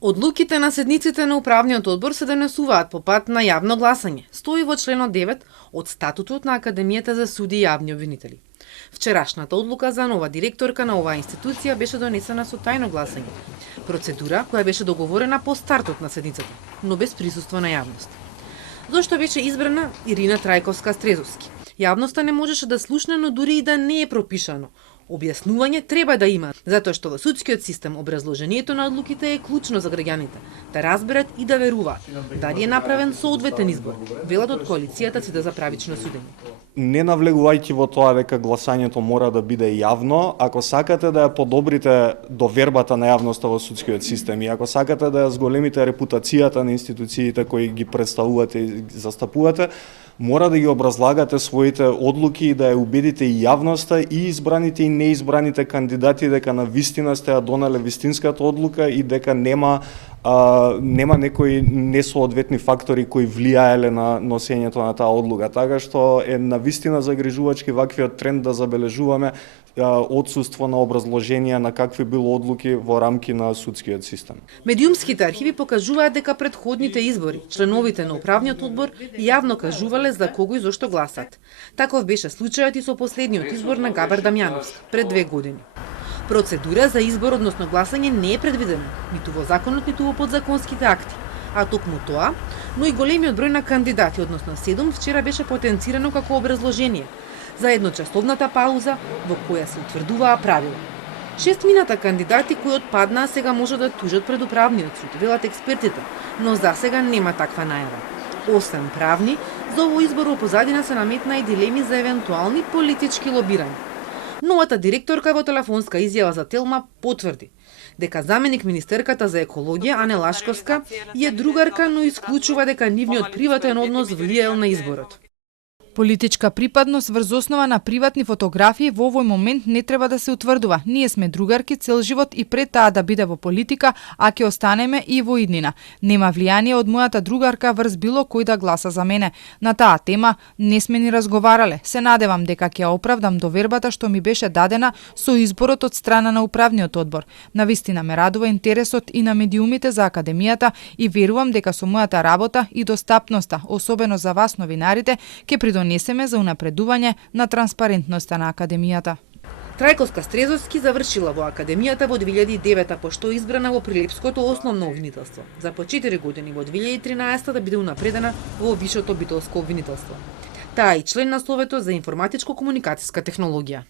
Одлуките на седниците на управниот одбор се донесуваат по пат на јавно гласање. Стои во членот 9 од статутот на Академијата за суди и јавни обвинители. Вчерашната одлука за нова директорка на оваа институција беше донесена со тајно гласање. Процедура која беше договорена по стартот на седницата, но без присуство на јавност. Зошто беше избрана Ирина Трајковска-Стрезовски? Јавноста не можеше да слушне, но дури и да не е пропишано. Објаснување треба да има, затоа што во судскиот систем образложението на одлуките е клучно за граѓаните, да разберат и да веруваат дали е направен соодветен избор, велат од коалицијата Сите за правично судење. Не навлегувајќи во тоа дека гласањето мора да биде јавно, ако сакате да ја подобрите довербата на јавноста во судскиот систем и ако сакате да ја зголемите репутацијата на институциите кои ги представувате и застапувате, мора да ги образлагате своите одлуки и да ја убедите и јавноста и избраните и неизбраните кандидати дека на вистина сте ја донеле вистинската одлука и дека нема некои несоодветни фактори кои влијаеле на носењето на таа одлука. Така што е на вистина загрижувачки ваквиот тренд да забележуваме отсуство на образложенија на какви било одлуки во рамки на судскиот систем. Медиумските архиви покажуваат дека предходните избори, членовите на управниот одбор јавно кажувале за кого и зошто гласат. Таков беше случајот и со последниот избор на Габар Дамјановски пред 2 години. Процедура за избор, односно гласање, не е предвидена ниту во законот, ниту во подзаконските акти. А токму тоа, но и големиот број на кандидати, односно 7, вчера беше потенцирано како образложение за едночасовната пауза во која се утврдуваа правила. 6 мината кандидати кои отпаднаа сега може да тужат пред управниот суд, велат експертите, но за сега нема таква најава. Освен правни, за овој избор во позадина се наметна и дилеми за евентуални политички лобирања. Новата директорка во телефонска изјава за Телма потврди дека заменик министерката за екологија Ане Лашковска е другарка, но исклучува дека нивниот приватен однос влијаел на изборот. Политичка припадност врз основа на приватни фотографии во овој момент не треба да се утврдува. Ние сме другарки цел живот и пред таа да биде во политика, а ќе останеме и во иднина. Нема влијание од мојата другарка врз било кој да гласа за мене. На таа тема не сме ни разговарале. Се надевам дека ќе оправдам довербата што ми беше дадена со изборот од страна на управниот одбор. Навистина ме радува интересот и на медиумите за Академијата и верувам дека со мојата работа и достапноста, особено за вас новинарите, ќе придонесеме за унапредување на транспарентноста на Академијата. Трајковска-Стрезовски завршила во Академијата во 2009 пошто избрана во Прилепското основно обвинителство. За по 4 години во 2013 да биде унапредена во Вишето битолско обвинителство. Таа е член на Словето за информатичко-комуникацијска технологија.